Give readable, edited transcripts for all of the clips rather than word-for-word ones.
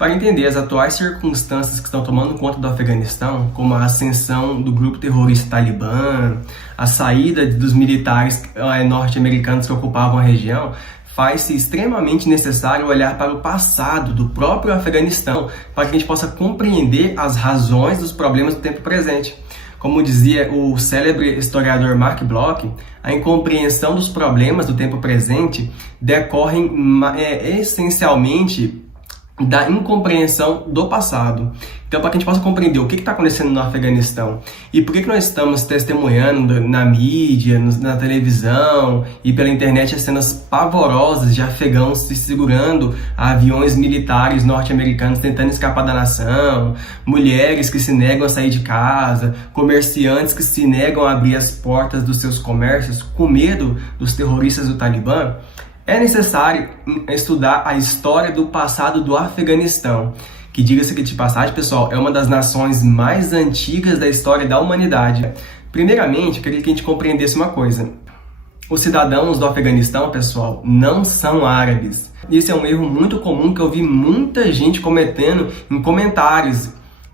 Para entender as atuais circunstâncias que estão tomando conta do Afeganistão, como a ascensão do grupo terrorista Talibã, a saída dos militares norte-americanos que ocupavam a região, faz-se extremamente necessário olhar para o passado do próprio Afeganistão para que a gente possa compreender as razões dos problemas do tempo presente. Como dizia o célebre historiador Mark Bloch, a incompreensão dos problemas do tempo presente decorrem essencialmente da incompreensão do passado. Então, para que a gente possa compreender o que está acontecendo no Afeganistão e por que nós estamos testemunhando na mídia, na televisão e pela internet as cenas pavorosas de afegãos se segurando a aviões militares norte-americanos tentando escapar da nação, mulheres que se negam a sair de casa, comerciantes que se negam a abrir as portas dos seus comércios com medo dos terroristas do Talibã, é necessário estudar a história do passado do Afeganistão, que, diga-se de passagem, pessoal, é uma das nações mais antigas da história da humanidade. Primeiramente, eu queria que a gente compreendesse uma coisa. Os cidadãos do Afeganistão, pessoal, não são árabes. Esse é um erro muito comum que eu vi muita gente cometendo em comentários,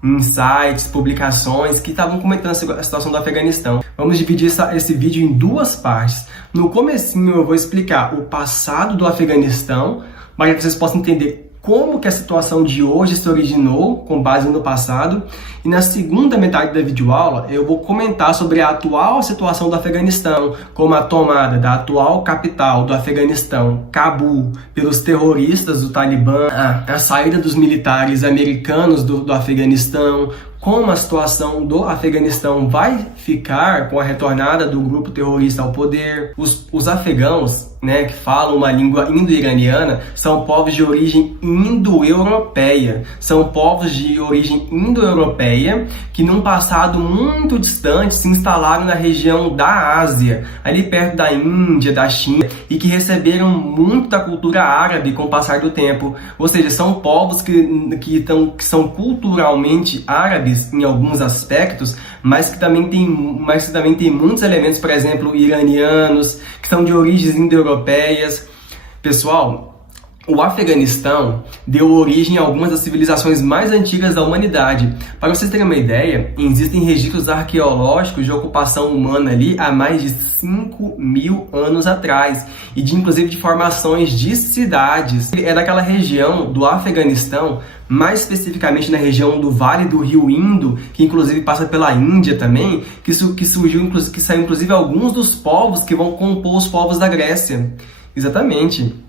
em sites, publicações que estavam comentando a situação do Afeganistão. Vamos dividir esse vídeo em duas partes. No comecinho eu vou explicar o passado do Afeganistão, para que vocês possam entender como que a situação de hoje se originou com base no passado. E na segunda metade da videoaula eu vou comentar sobre a atual situação do Afeganistão, como a tomada da atual capital do Afeganistão, Cabul, pelos terroristas do Talibã, a saída dos militares americanos do Afeganistão, como a situação do Afeganistão vai ficar com a retornada do grupo terrorista ao poder. Os afegãos, que falam uma língua indo-iraniana, são povos de origem indo-europeia. São povos de origem indo-europeia que, num passado muito distante, se instalaram na região da Ásia, ali perto da Índia, da China, e que receberam muito da cultura árabe com o passar do tempo. Ou seja, são povos que são culturalmente árabes em alguns aspectos, mas que também tem muitos elementos, por exemplo, iranianos, que são de origens indo-europeias. Pessoal, o Afeganistão deu origem a algumas das civilizações mais antigas da humanidade. Para vocês terem uma ideia, existem registros arqueológicos de ocupação humana ali há mais de 5.000 anos atrás, e inclusive de formações de cidades. É daquela região do Afeganistão, mais especificamente na região do Vale do Rio Indo, que inclusive passa pela Índia também, que saiu inclusive alguns dos povos que vão compor os povos da Grécia. Exatamente.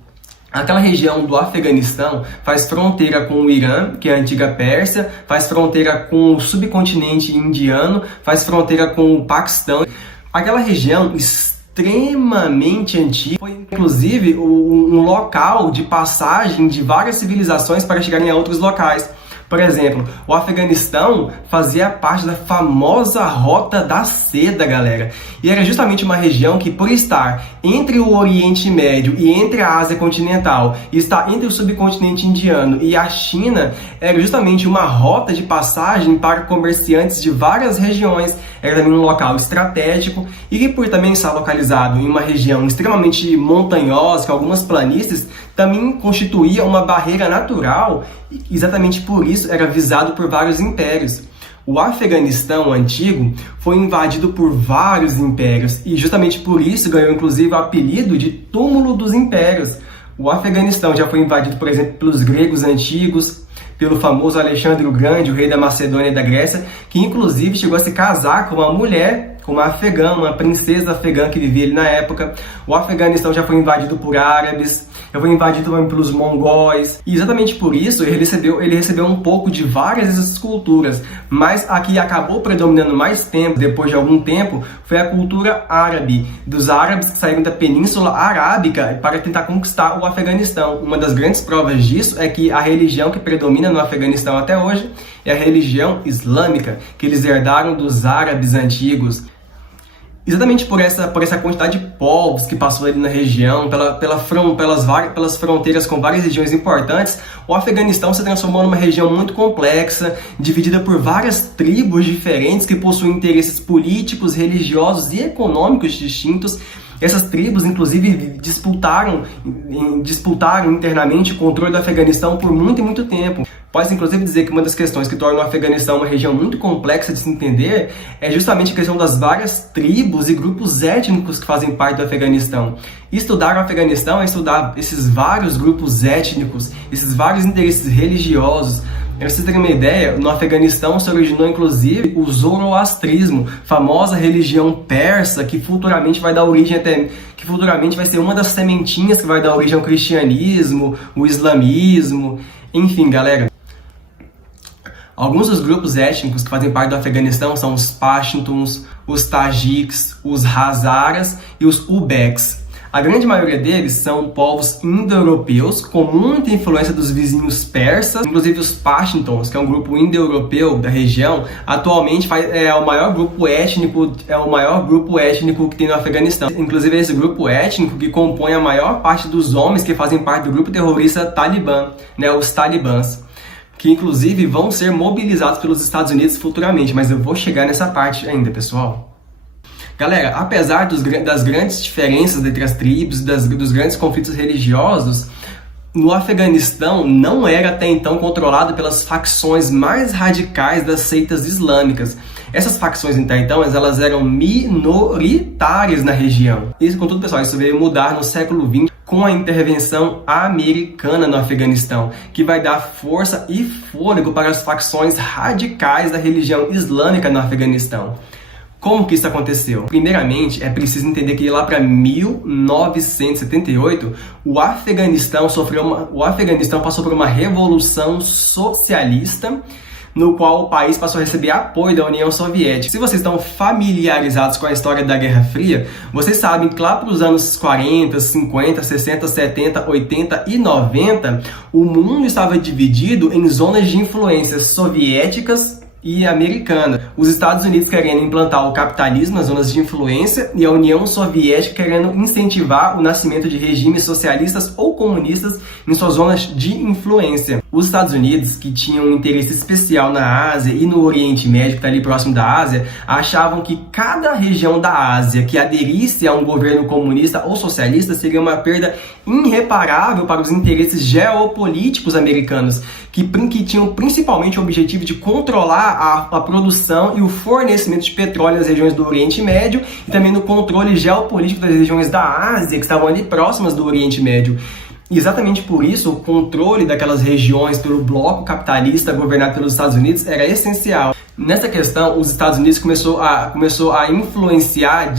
Aquela região do Afeganistão faz fronteira com o Irã, que é a antiga Pérsia, faz fronteira com o subcontinente indiano, faz fronteira com o Paquistão. Aquela região extremamente antiga foi inclusive um local de passagem de várias civilizações para chegarem a outros locais. Por exemplo, o Afeganistão fazia parte da famosa Rota da Seda, galera. E era justamente uma região que, por estar entre o Oriente Médio e entre a Ásia continental, e estar entre o subcontinente indiano e a China, era justamente uma rota de passagem para comerciantes de várias regiões. Era também um local estratégico e que, por também estar localizado em uma região extremamente montanhosa, com algumas planícies, também constituía uma barreira natural, e exatamente por isso era visado por vários impérios. O Afeganistão antigo foi invadido por vários impérios e justamente por isso ganhou inclusive o apelido de Túmulo dos Impérios. O Afeganistão já foi invadido, por exemplo, pelos gregos antigos, pelo famoso Alexandre o Grande, o rei da Macedônia e da Grécia, que inclusive chegou a se casar com uma mulher, com uma afegã, uma princesa afegã que vivia ali na época. O Afeganistão já foi invadido por árabes, já foi invadido também pelos mongóis, e exatamente por isso ele recebeu um pouco de várias dessas culturas, mas a que acabou predominando mais tempo, depois de algum tempo, foi a cultura árabe, dos árabes que saíram da Península Arábica para tentar conquistar o Afeganistão. Uma das grandes provas disso é que a religião que predomina no Afeganistão até hoje é a religião islâmica, que eles herdaram dos árabes antigos. Exatamente por essa quantidade de povos que passou ali na região, pelas fronteiras com várias regiões importantes, o Afeganistão se transformou numa região muito complexa, dividida por várias tribos diferentes que possuem interesses políticos, religiosos e econômicos distintos. Essas tribos, inclusive, disputaram internamente o controle do Afeganistão por muito e muito tempo. Pode-se, inclusive, dizer que uma das questões que torna o Afeganistão uma região muito complexa de se entender é justamente a questão das várias tribos e grupos étnicos que fazem parte do Afeganistão. Estudar o Afeganistão é estudar esses vários grupos étnicos, esses vários interesses religiosos. Para vocês terem uma ideia, no Afeganistão se originou inclusive o zoroastrismo, famosa religião persa que futuramente vai dar origem que futuramente vai ser uma das sementinhas que vai dar origem ao cristianismo, o islamismo, enfim, galera. Alguns dos grupos étnicos que fazem parte do Afeganistão são os Pashtuns, os Tajiks, os Hazaras e os Uzbeks. A grande maioria deles são povos indo-europeus com muita influência dos vizinhos persas, inclusive os Pashtuns, que é um grupo indo-europeu da região, atualmente é o maior grupo étnico que tem no Afeganistão. Inclusive é esse grupo étnico que compõe a maior parte dos homens que fazem parte do grupo terrorista Talibã, né, os talibãs, que inclusive vão ser mobilizados pelos Estados Unidos futuramente, mas eu vou chegar nessa parte ainda, pessoal. Galera, apesar das grandes diferenças entre as tribos, dos grandes conflitos religiosos, no Afeganistão não era até então controlado pelas facções mais radicais das seitas islâmicas. Essas facções, então, elas eram minoritárias na região. Isso, contudo, pessoal, isso veio mudar no século XX com a intervenção americana no Afeganistão, que vai dar força e fôlego para as facções radicais da religião islâmica no Afeganistão. Como que isso aconteceu? Primeiramente, é preciso entender que lá para 1978, o Afeganistão passou por uma revolução socialista, no qual o país passou a receber apoio da União Soviética. Se vocês estão familiarizados com a história da Guerra Fria, vocês sabem que lá para os anos 40, 50, 60, 70, 80 e 90, o mundo estava dividido em zonas de influências soviéticas e americana. Os Estados Unidos querendo implantar o capitalismo nas zonas de influência e a União Soviética querendo incentivar o nascimento de regimes socialistas ou comunistas em suas zonas de influência. Os Estados Unidos, que tinham um interesse especial na Ásia e no Oriente Médio, que está ali próximo da Ásia, achavam que cada região da Ásia que aderisse a um governo comunista ou socialista seria uma perda irreparável para os interesses geopolíticos americanos, que tinham principalmente o objetivo de controlar a produção e o fornecimento de petróleo nas regiões do Oriente Médio e também no controle geopolítico das regiões da Ásia, que estavam ali próximas do Oriente Médio. E exatamente por isso, o controle daquelas regiões pelo bloco capitalista governado pelos Estados Unidos era essencial. Nessa questão, os Estados Unidos começou a influenciar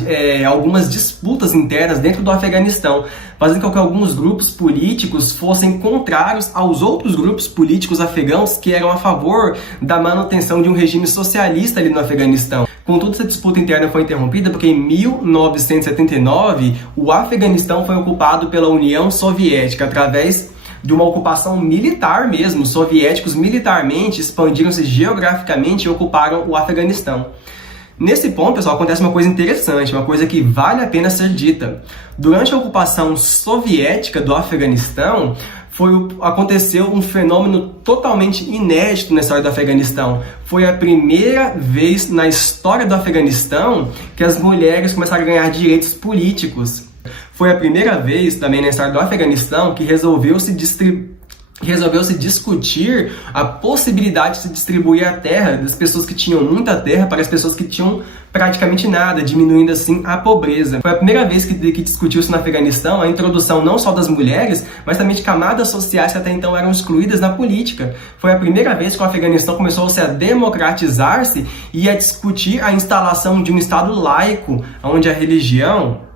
algumas disputas internas dentro do Afeganistão, fazendo com que alguns grupos políticos fossem contrários aos outros grupos políticos afegãos que eram a favor da manutenção de um regime socialista ali no Afeganistão. Contudo, essa disputa interna foi interrompida porque em 1979 o Afeganistão foi ocupado pela União Soviética através de uma ocupação militar mesmo. Os soviéticos militarmente expandiram-se geograficamente e ocuparam o Afeganistão. Nesse ponto, pessoal, acontece uma coisa interessante, uma coisa que vale a pena ser dita. Durante a ocupação soviética do Afeganistão, aconteceu um fenômeno totalmente inédito na história do Afeganistão. Foi a primeira vez na história do Afeganistão que as mulheres começaram a ganhar direitos políticos. Foi a primeira vez também na história do Afeganistão que resolveu-se discutir a possibilidade de se distribuir a terra das pessoas que tinham muita terra para as pessoas que tinham praticamente nada, diminuindo assim a pobreza. Foi a primeira vez que discutiu-se no Afeganistão a introdução não só das mulheres, mas também de camadas sociais que até então eram excluídas na política. Foi a primeira vez que o Afeganistão começou a democratizar-se e a discutir a instalação de um Estado laico, onde a religião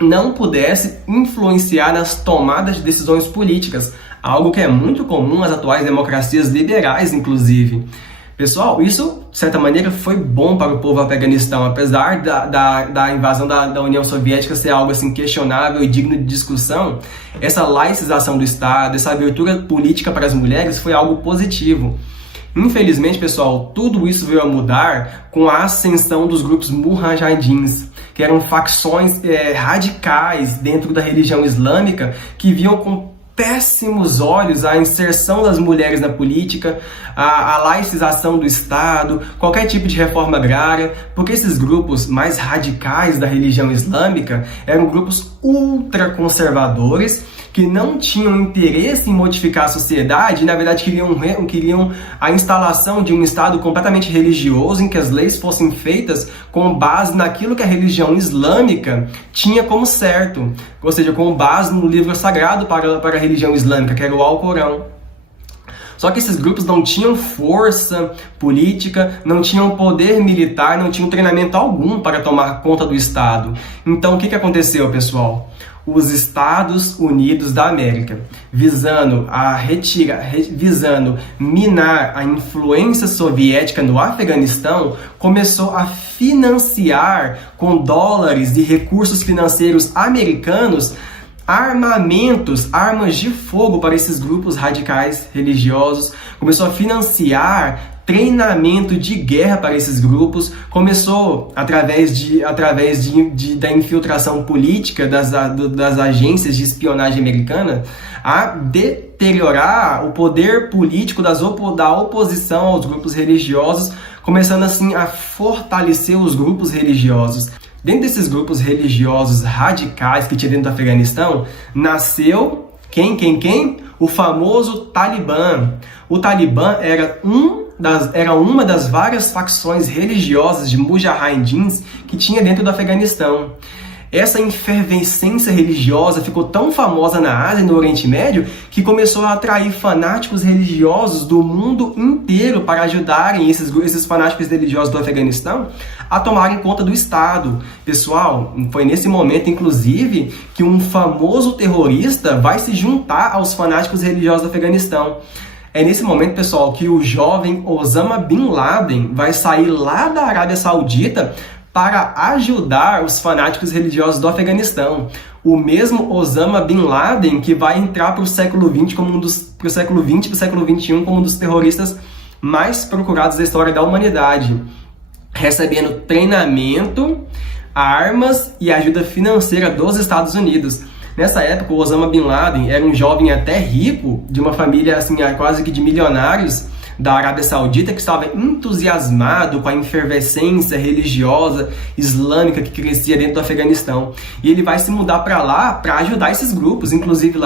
não pudesse influenciar nas tomadas de decisões políticas, algo que é muito comum nas atuais democracias liberais, inclusive. Pessoal, isso, de certa maneira, foi bom para o povo afeganistão, apesar da invasão da União Soviética ser algo assim questionável e digno de discussão. Essa laicização do Estado, essa abertura política para as mulheres foi algo positivo. Infelizmente, pessoal, tudo isso veio a mudar com a ascensão dos grupos mujahidins, que eram facções radicais dentro da religião islâmica que viam com péssimos olhos a inserção das mulheres na política, a laicização do Estado, qualquer tipo de reforma agrária, porque esses grupos mais radicais da religião islâmica eram grupos ultraconservadores que não tinham interesse em modificar a sociedade e, na verdade, queriam a instalação de um Estado completamente religioso, em que as leis fossem feitas com base naquilo que a religião islâmica tinha como certo, ou seja, com base no livro sagrado para a religião islâmica, que era o Alcorão. Só que esses grupos não tinham força política, não tinham poder militar, não tinham treinamento algum para tomar conta do Estado. Então, o que aconteceu, pessoal? Os Estados Unidos da América, visando minar a influência soviética no Afeganistão, começou a financiar com dólares e recursos financeiros americanos armamentos, armas de fogo para esses grupos radicais religiosos, começou a financiar treinamento de guerra para esses grupos, começou através da infiltração política das agências de espionagem americana a deteriorar o poder político da oposição aos grupos religiosos, começando assim a fortalecer os grupos religiosos. Dentro desses grupos religiosos radicais que tinha dentro do Afeganistão, nasceu quem? O famoso Talibã. O Talibã era uma das várias facções religiosas de mujahidins que tinha dentro do Afeganistão. Essa efervescência religiosa ficou tão famosa na Ásia e no Oriente Médio que começou a atrair fanáticos religiosos do mundo inteiro para ajudarem esses fanáticos religiosos do Afeganistão a tomarem conta do Estado. Pessoal, foi nesse momento, inclusive, que um famoso terrorista vai se juntar aos fanáticos religiosos do Afeganistão. É nesse momento, pessoal, que o jovem Osama Bin Laden vai sair lá da Arábia Saudita para ajudar os fanáticos religiosos do Afeganistão. O mesmo Osama Bin Laden que vai entrar para o século XX para o século XXI como um dos terroristas mais procurados da história da humanidade, recebendo treinamento, armas e ajuda financeira dos Estados Unidos. Nessa época, o Osama Bin Laden era um jovem até rico, de uma família assim, quase que de milionários, da Arábia Saudita, que estava entusiasmado com a efervescência religiosa islâmica que crescia dentro do Afeganistão. E ele vai se mudar para lá para ajudar esses grupos. Inclusive,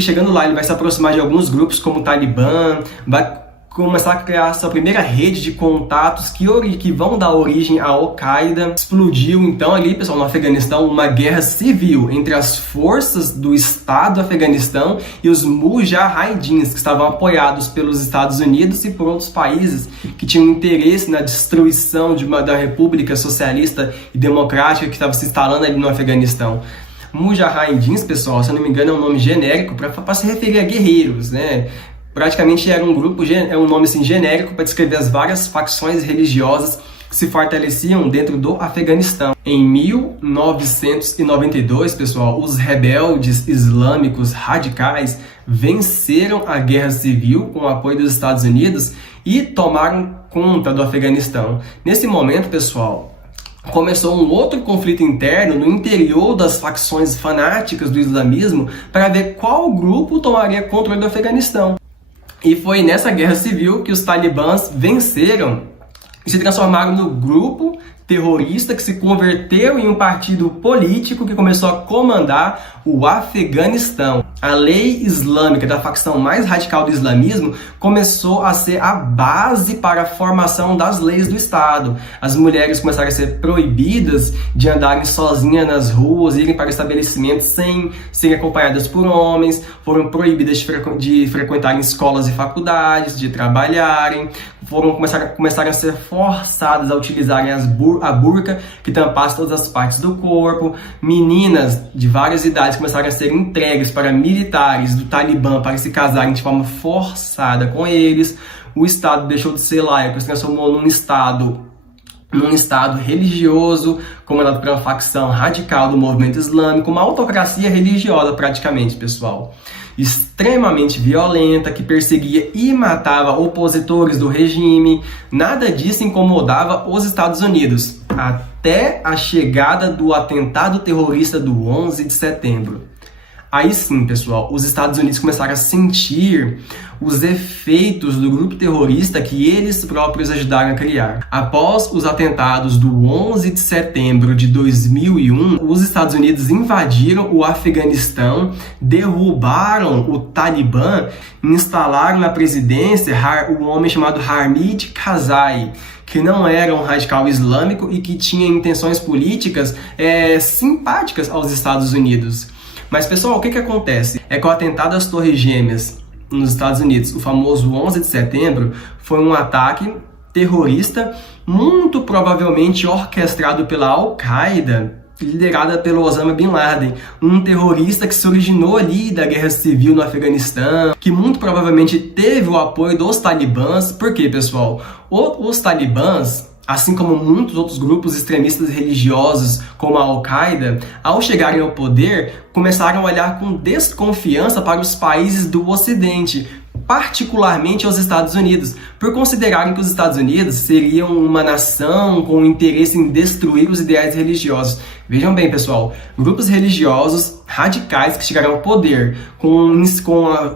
chegando lá, ele vai se aproximar de alguns grupos como o Talibã, vai começar a criar sua primeira rede de contatos que vão dar origem à Al-Qaeda. Explodiu então ali, pessoal, no Afeganistão, uma guerra civil entre as forças do Estado do Afeganistão e os mujahidins, que estavam apoiados pelos Estados Unidos e por outros países que tinham interesse na destruição da República Socialista e Democrática que estava se instalando ali no Afeganistão. Mujahidins, pessoal, se eu não me engano, é um nome genérico para se referir a guerreiros, né? Praticamente era um grupo, é um nome assim, genérico para descrever as várias facções religiosas que se fortaleciam dentro do Afeganistão. Em 1992, pessoal, os rebeldes islâmicos radicais venceram a guerra civil com o apoio dos Estados Unidos e tomaram conta do Afeganistão. Nesse momento, pessoal, começou um outro conflito interno no interior das facções fanáticas do islamismo para ver qual grupo tomaria controle do Afeganistão. E foi nessa guerra civil que os talibãs venceram e se transformaram no grupo terrorista que se converteu em um partido político que começou a comandar o Afeganistão. A lei islâmica da facção mais radical do islamismo começou a ser a base para a formação das leis do Estado. As mulheres começaram a ser proibidas de andarem sozinhas nas ruas, irem para estabelecimentos sem serem acompanhadas por homens, foram proibidas de frequentarem escolas e faculdades, de trabalharem, começaram a ser forçadas a utilizarem a burca, que tampasse todas as partes do corpo. Meninas de várias idades começaram a ser entregues para militares do Talibã para se casarem de forma forçada com eles. O Estado deixou de ser laico, se transformou num Estado religioso, comandado por uma facção radical do movimento islâmico, uma autocracia religiosa praticamente, pessoal. Extremamente violenta, que perseguia e matava opositores do regime. Nada disso incomodava os Estados Unidos, até a chegada do atentado terrorista do 11 de setembro. Aí sim, pessoal, os Estados Unidos começaram a sentir os efeitos do grupo terrorista que eles próprios ajudaram a criar. Após os atentados do 11 de setembro de 2001, os Estados Unidos invadiram o Afeganistão, derrubaram o Talibã, instalaram na presidência um homem chamado Hamid Karzai, que não era um radical islâmico e que tinha intenções políticas simpáticas aos Estados Unidos. Mas, pessoal, o que acontece? É que o atentado às Torres Gêmeas nos Estados Unidos, o famoso 11 de setembro, foi um ataque terrorista muito provavelmente orquestrado pela Al-Qaeda, liderada pelo Osama Bin Laden, um terrorista que se originou ali da guerra civil no Afeganistão, que muito provavelmente teve o apoio dos talibãs. Por quê, pessoal? Os talibãs, assim como muitos outros grupos extremistas religiosos, como a Al-Qaeda, ao chegarem ao poder, começaram a olhar com desconfiança para os países do Ocidente, particularmente aos Estados Unidos, por considerarem que os Estados Unidos seriam uma nação com interesse em destruir os ideais religiosos. Vejam bem, pessoal, grupos religiosos radicais que chegaram ao poder com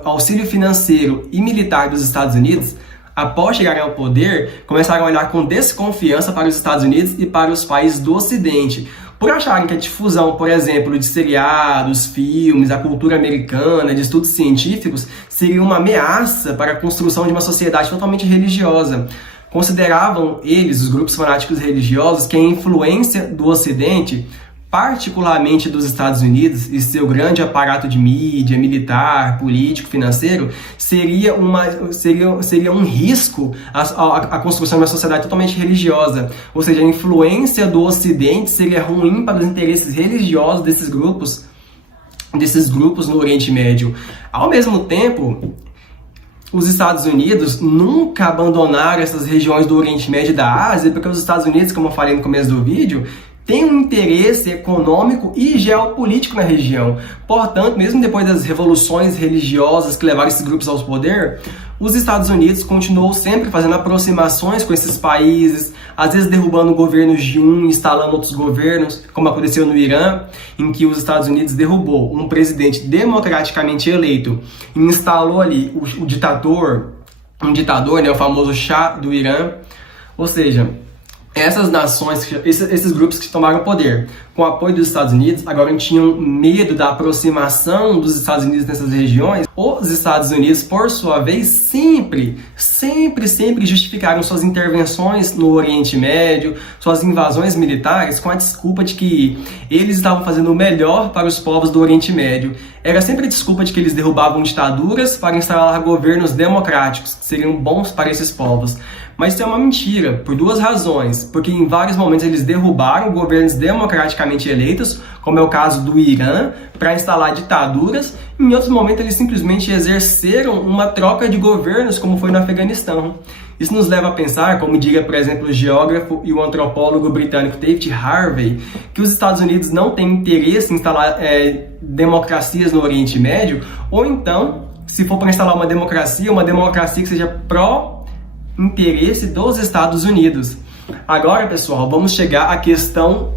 auxílio financeiro e militar dos Estados Unidos, após chegarem ao poder, começaram a olhar com desconfiança para os Estados Unidos e para os países do Ocidente, por acharem que a difusão, por exemplo, de seriados, filmes, a cultura americana, de estudos científicos, seria uma ameaça para a construção de uma sociedade totalmente religiosa. Consideravam eles, os grupos fanáticos religiosos, que a influência do Ocidente, particularmente dos Estados Unidos e seu grande aparato de mídia, militar, político, financeiro, seria um risco à construção de uma sociedade totalmente religiosa. Ou seja, a influência do Ocidente seria ruim para os interesses religiosos desses grupos no Oriente Médio. Ao mesmo tempo, os Estados Unidos nunca abandonaram essas regiões do Oriente Médio e da Ásia, porque os Estados Unidos, como eu falei no começo do vídeo, tem um interesse econômico e geopolítico na região. Portanto, mesmo depois das revoluções religiosas que levaram esses grupos ao poder, os Estados Unidos continuou sempre fazendo aproximações com esses países, às vezes derrubando governos de um e instalando outros governos, como aconteceu no Irã, em que os Estados Unidos derrubou um presidente democraticamente eleito e instalou ali um ditador, né, o famoso Shah do Irã. Ou seja, essas nações, esses grupos que tomaram poder com o apoio dos Estados Unidos, agora tinham medo da aproximação dos Estados Unidos nessas regiões. Os Estados Unidos, por sua vez, sempre justificaram suas intervenções no Oriente Médio, suas invasões militares, com a desculpa de que eles estavam fazendo o melhor para os povos do Oriente Médio. Era sempre a desculpa de que eles derrubavam ditaduras para instalar governos democráticos, que seriam bons para esses povos. Mas isso é uma mentira, por duas razões. Porque em vários momentos eles derrubaram governos democraticamente eleitos, como é o caso do Irã, para instalar ditaduras. Em outros momentos eles simplesmente exerceram uma troca de governos, como foi no Afeganistão. Isso nos leva a pensar, como diria, por exemplo, o geógrafo e o antropólogo britânico David Harvey, que os Estados Unidos não têm interesse em instalar democracias no Oriente Médio, ou então, se for para instalar uma democracia que seja pró-interesse dos Estados Unidos. Agora, pessoal, vamos chegar à questão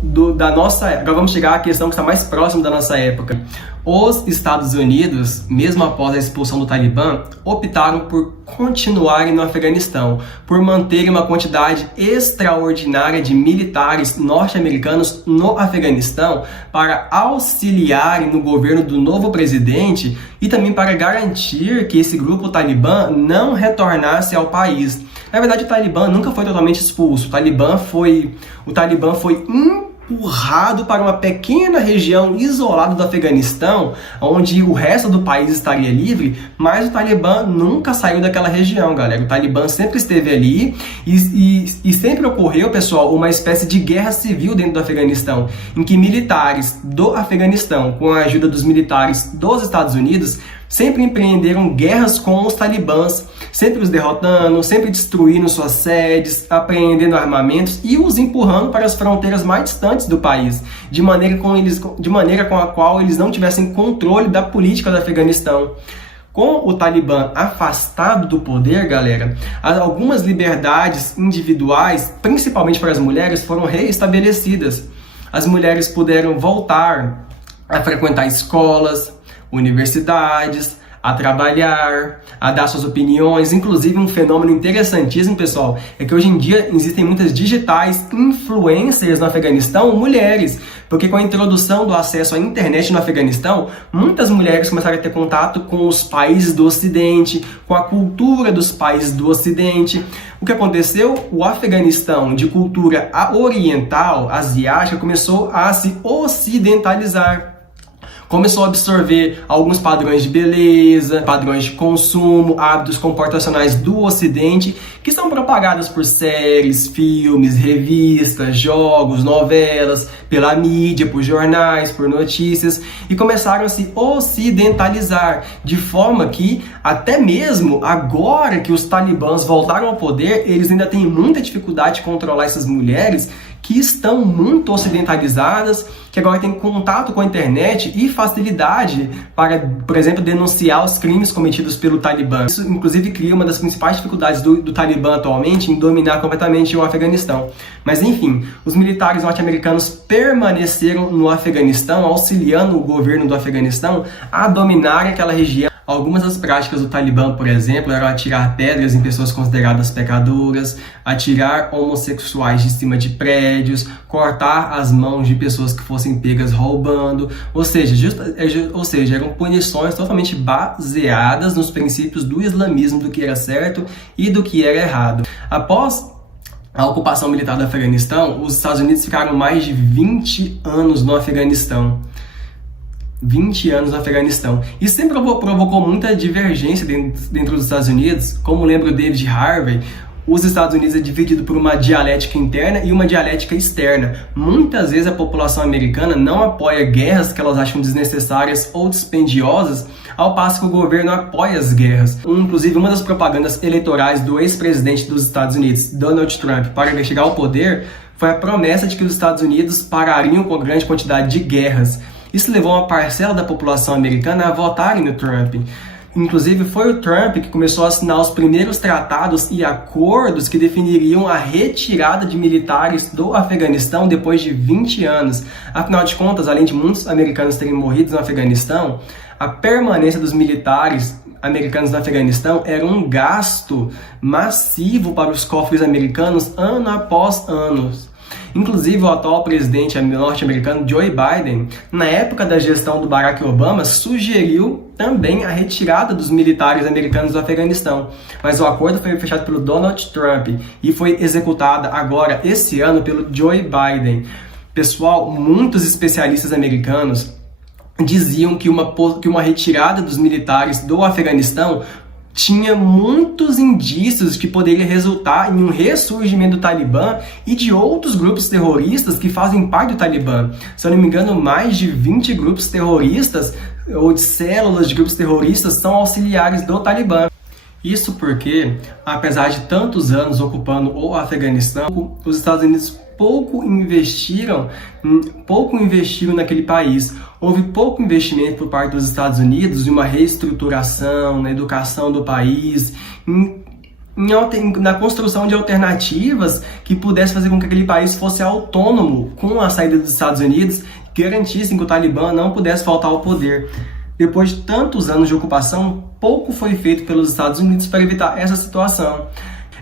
vamos chegar à questão que está mais próxima da nossa época. Os Estados Unidos, mesmo após a expulsão do Talibã, optaram por continuarem no Afeganistão, por manterem uma quantidade extraordinária de militares norte-americanos no Afeganistão para auxiliarem no governo do novo presidente e também para garantir que esse grupo Talibã não retornasse ao país. Na verdade, o Talibã nunca foi totalmente expulso. O Talibã foi empurrado para uma pequena região isolada do Afeganistão, onde o resto do país estaria livre, mas o Talibã nunca saiu daquela região, galera. O Talibã sempre esteve ali e sempre ocorreu, pessoal, uma espécie de guerra civil dentro do Afeganistão, em que militares do Afeganistão, com a ajuda dos militares dos Estados Unidos, sempre empreenderam guerras com os talibãs, sempre os derrotando, sempre destruindo suas sedes, apreendendo armamentos e os empurrando para as fronteiras mais distantes do país, de maneira com a qual eles não tivessem controle da política do Afeganistão. Com o Talibã afastado do poder, galera, algumas liberdades individuais, principalmente para as mulheres, foram reestabelecidas. As mulheres puderam voltar a frequentar escolas, universidades, a trabalhar, a dar suas opiniões. Inclusive, um fenômeno interessantíssimo, pessoal, é que hoje em dia existem muitas digitais influencers no Afeganistão, mulheres, porque com a introdução do acesso à internet no Afeganistão, muitas mulheres começaram a ter contato com os países do Ocidente, com a cultura dos países do Ocidente. O que aconteceu? O Afeganistão, de cultura oriental, asiática, começou a se ocidentalizar. Começou a absorver alguns padrões de beleza, padrões de consumo, hábitos comportacionais do Ocidente, que são propagados por séries, filmes, revistas, jogos, novelas, pela mídia, por jornais, por notícias, e começaram a se ocidentalizar, de forma que, até mesmo agora que os talibãs voltaram ao poder, eles ainda têm muita dificuldade de controlar essas mulheres que estão muito ocidentalizadas, que agora têm contato com a internet e facilidade para, por exemplo, denunciar os crimes cometidos pelo Talibã. Isso, inclusive, cria uma das principais dificuldades do Talibã atualmente em dominar completamente o Afeganistão. Mas, enfim, os militares norte-americanos permaneceram no Afeganistão, auxiliando o governo do Afeganistão a dominar aquela região. Algumas das práticas do Talibã, por exemplo, eram atirar pedras em pessoas consideradas pecadoras, atirar homossexuais de cima de prédios, cortar as mãos de pessoas que fossem pegas roubando, ou seja, eram punições totalmente baseadas nos princípios do islamismo, do que era certo e do que era errado. Após a ocupação militar do Afeganistão, os Estados Unidos ficaram mais de 20 anos no Afeganistão. 20 anos no Afeganistão. Isso sempre provocou muita divergência dentro dos Estados Unidos. Como lembra o David Harvey, os Estados Unidos é dividido por uma dialética interna e uma dialética externa. Muitas vezes a população americana não apoia guerras que elas acham desnecessárias ou dispendiosas, ao passo que o governo apoia as guerras. Inclusive, uma das propagandas eleitorais do ex-presidente dos Estados Unidos, Donald Trump, para chegar ao poder, foi a promessa de que os Estados Unidos parariam com a grande quantidade de guerras. Isso levou uma parcela da população americana a votarem no Trump. Inclusive, foi o Trump que começou a assinar os primeiros tratados e acordos que definiriam a retirada de militares do Afeganistão depois de 20 anos. Afinal de contas, além de muitos americanos terem morrido no Afeganistão, a permanência dos militares americanos no Afeganistão era um gasto massivo para os cofres americanos ano após ano. Inclusive, o atual presidente norte-americano, Joe Biden, na época da gestão do Barack Obama, sugeriu também a retirada dos militares americanos do Afeganistão. Mas o acordo foi fechado pelo Donald Trump e foi executado agora, esse ano, pelo Joe Biden. Pessoal, muitos especialistas americanos diziam que uma retirada dos militares do Afeganistão tinha muitos indícios que poderia resultar em um ressurgimento do Talibã e de outros grupos terroristas que fazem parte do Talibã. Se eu não me engano, mais de 20 grupos terroristas ou de células de grupos terroristas são auxiliares do Talibã. Isso porque, apesar de tantos anos ocupando o Afeganistão, os Estados Unidos pouco investiram naquele país. Houve pouco investimento por parte dos Estados Unidos em uma reestruturação, na educação do país, na construção de alternativas que pudesse fazer com que aquele país fosse autônomo com a saída dos Estados Unidos, garantissem que o Talibã não pudesse voltar ao poder. Depois de tantos anos de ocupação, pouco foi feito pelos Estados Unidos para evitar essa situação.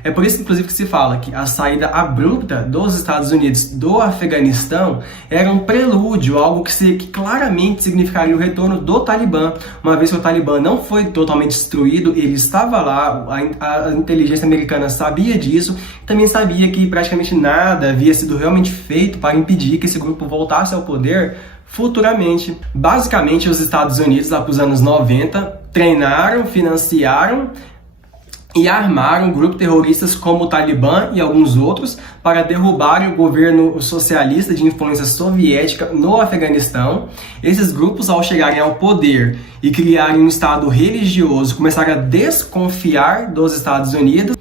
É por isso, inclusive, que se fala que a saída abrupta dos Estados Unidos do Afeganistão era um prelúdio, algo que claramente significaria o retorno do Talibã. Uma vez que o Talibã não foi totalmente destruído, ele estava lá, a inteligência americana sabia disso, também sabia que praticamente nada havia sido realmente feito para impedir que esse grupo voltasse ao poder futuramente. Basicamente, os Estados Unidos, lá para os anos 90, treinaram, financiaram e armaram grupos terroristas como o Talibã e alguns outros para derrubarem o governo socialista de influência soviética no Afeganistão. Esses grupos, ao chegarem ao poder e criarem um estado religioso, começaram a desconfiar dos Estados Unidos.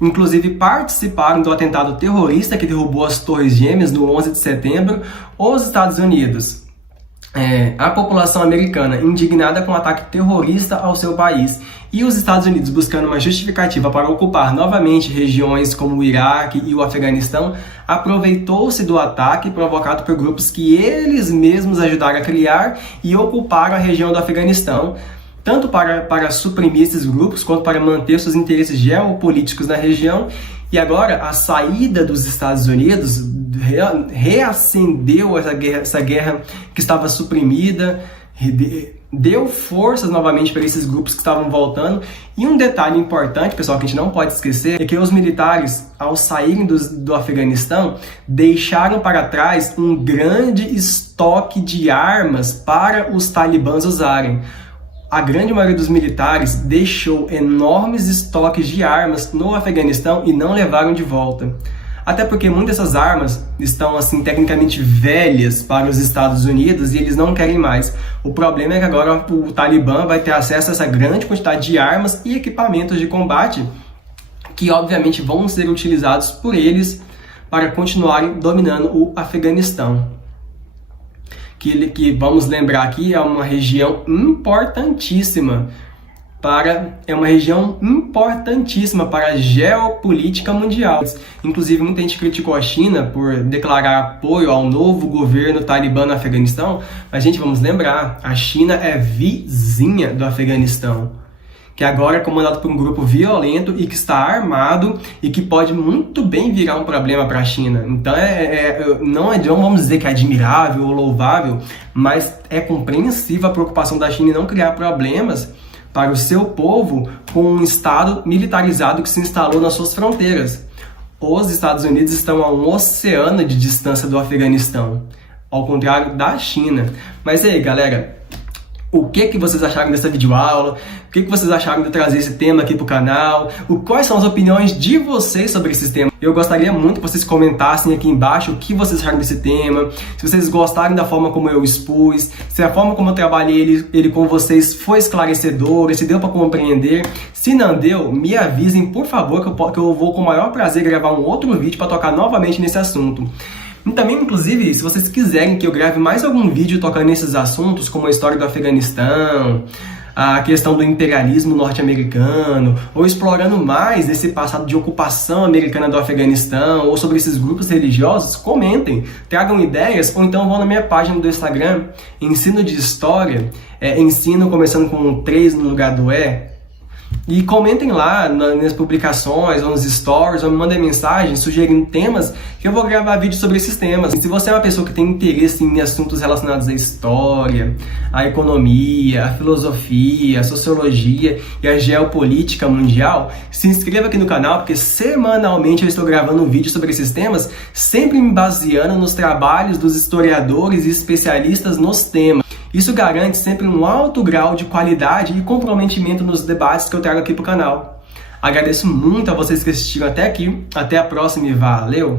Inclusive participaram do atentado terrorista que derrubou as Torres Gêmeas no 11 de setembro. Os Estados Unidos a população americana indignada com o ataque terrorista ao seu país e os Estados Unidos buscando uma justificativa para ocupar novamente regiões como o Iraque e o Afeganistão, aproveitou-se do ataque provocado por grupos que eles mesmos ajudaram a criar e ocuparam a região do Afeganistão, tanto para suprimir esses grupos quanto para manter seus interesses geopolíticos na região. E agora a saída dos Estados Unidos reacendeu essa guerra que estava suprimida, deu forças novamente para esses grupos que estavam voltando. E um detalhe importante, pessoal, que a gente não pode esquecer, é que os militares, ao saírem do Afeganistão, deixaram para trás um grande estoque de armas para os talibãs usarem. A grande maioria dos militares deixou enormes estoques de armas no Afeganistão e não levaram de volta. Até porque muitas dessas armas estão, assim, tecnicamente velhas para os Estados Unidos e eles não querem mais. O problema é que agora o Talibã vai ter acesso a essa grande quantidade de armas e equipamentos de combate que, obviamente, vão ser utilizados por eles para continuarem dominando o Afeganistão. Que vamos lembrar aqui, é uma região importantíssima para a geopolítica mundial. Inclusive, muita gente criticou a China por declarar apoio ao novo governo talibã no Afeganistão, mas, gente, vamos lembrar, a China é vizinha do Afeganistão, que agora é comandado por um grupo violento e que está armado e que pode muito bem virar um problema para a China. Então não vamos dizer que é admirável ou louvável, mas é compreensível a preocupação da China em não criar problemas para o seu povo com um Estado militarizado que se instalou nas suas fronteiras. Os Estados Unidos estão a um oceano de distância do Afeganistão, ao contrário da China. Mas e aí, galera? O que vocês acharam dessa videoaula? O que vocês acharam de trazer esse tema aqui para o canal? Quais são as opiniões de vocês sobre esse tema? Eu gostaria muito que vocês comentassem aqui embaixo o que vocês acharam desse tema, se vocês gostaram da forma como eu expus, se a forma como eu trabalhei ele com vocês foi esclarecedora, se deu para compreender. Se não deu, me avisem, por favor, que eu vou com o maior prazer gravar um outro vídeo para tocar novamente nesse assunto. E também, inclusive, se vocês quiserem que eu grave mais algum vídeo tocando nesses assuntos, como a história do Afeganistão, a questão do imperialismo norte-americano, ou explorando mais esse passado de ocupação americana do Afeganistão, ou sobre esses grupos religiosos, comentem, tragam ideias, ou então vão na minha página do Instagram, Ensino de História, ensino começando com um 3 no lugar do E, e comentem lá nas publicações, ou nos stories, ou me mandem mensagem sugerindo temas que eu vou gravar vídeo sobre esses temas. E se você é uma pessoa que tem interesse em assuntos relacionados à história, à economia, à filosofia, à sociologia e à geopolítica mundial, se inscreva aqui no canal, porque semanalmente eu estou gravando um vídeo sobre esses temas, sempre me baseando nos trabalhos dos historiadores e especialistas nos temas. Isso garante sempre um alto grau de qualidade e comprometimento nos debates que eu trago aqui para o canal. Agradeço muito a vocês que assistiram até aqui. Até a próxima e valeu!